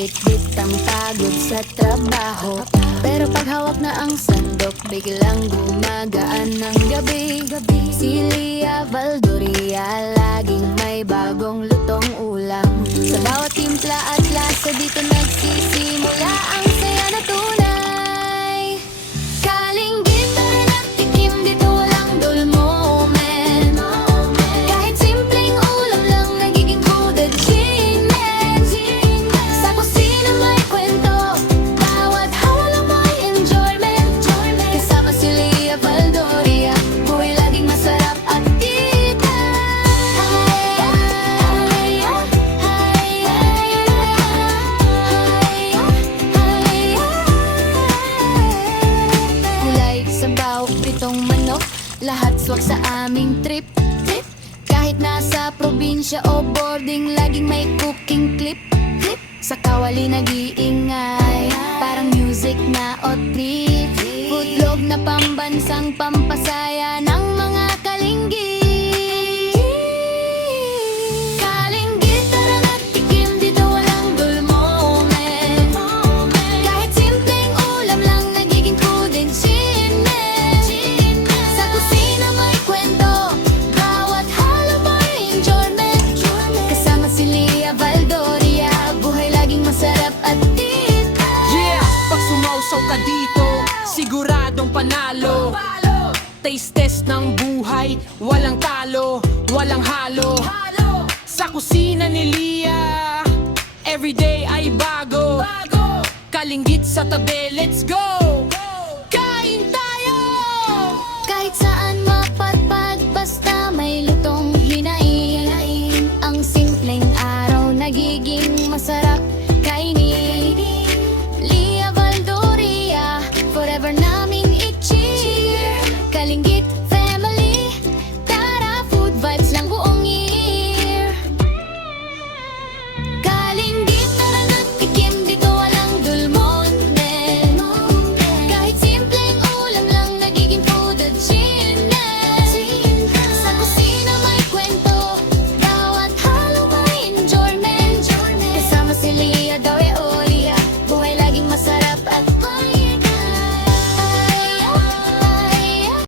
bit-bit ang pagod sa trabaho. Pero pag hawak na ang sandok, biglang gumagaan ng gabi. Si Lia Valdoria, laging may bagong lutong ulam. Sa bawat timpla at lasa, dito nagsisimula ang saya na tunay. Kalinggit tara na tikim, dito walang dull moment. Kahit simpleng ulam lang, nagiging food achievement. Sa kusina may kwento, bawat halo may enjoyment. Kasama si Lia Valdoria, buhay laging masarap at tita. Kulay sabaw, pritong manok, lahat swak sa aming trip. Kahit nasa probinsya o boarding, laging may cooking clip. Sa kawali nag-iingay, parang music na o trip. Foodlog na pambansang pampasaya ng mga kalinggit. Kalinggit tara na tikim, dito walang dull moment. Kahit simpleng ulam lang, nagiging food achievement. Sa kusina may kwento, bawat halo may enjoyment. Kasama si Lia Valdoria, buhay laging masarap at tita. Yeah! Pag sumausaw ka dito, siguradong panalo. Taste test ng buhay, walang talo, walang halo. Sa kusina ni Lia, everyday ay bago. Kalinggit sa tabi, let's go! Kain tayo! Kahit sa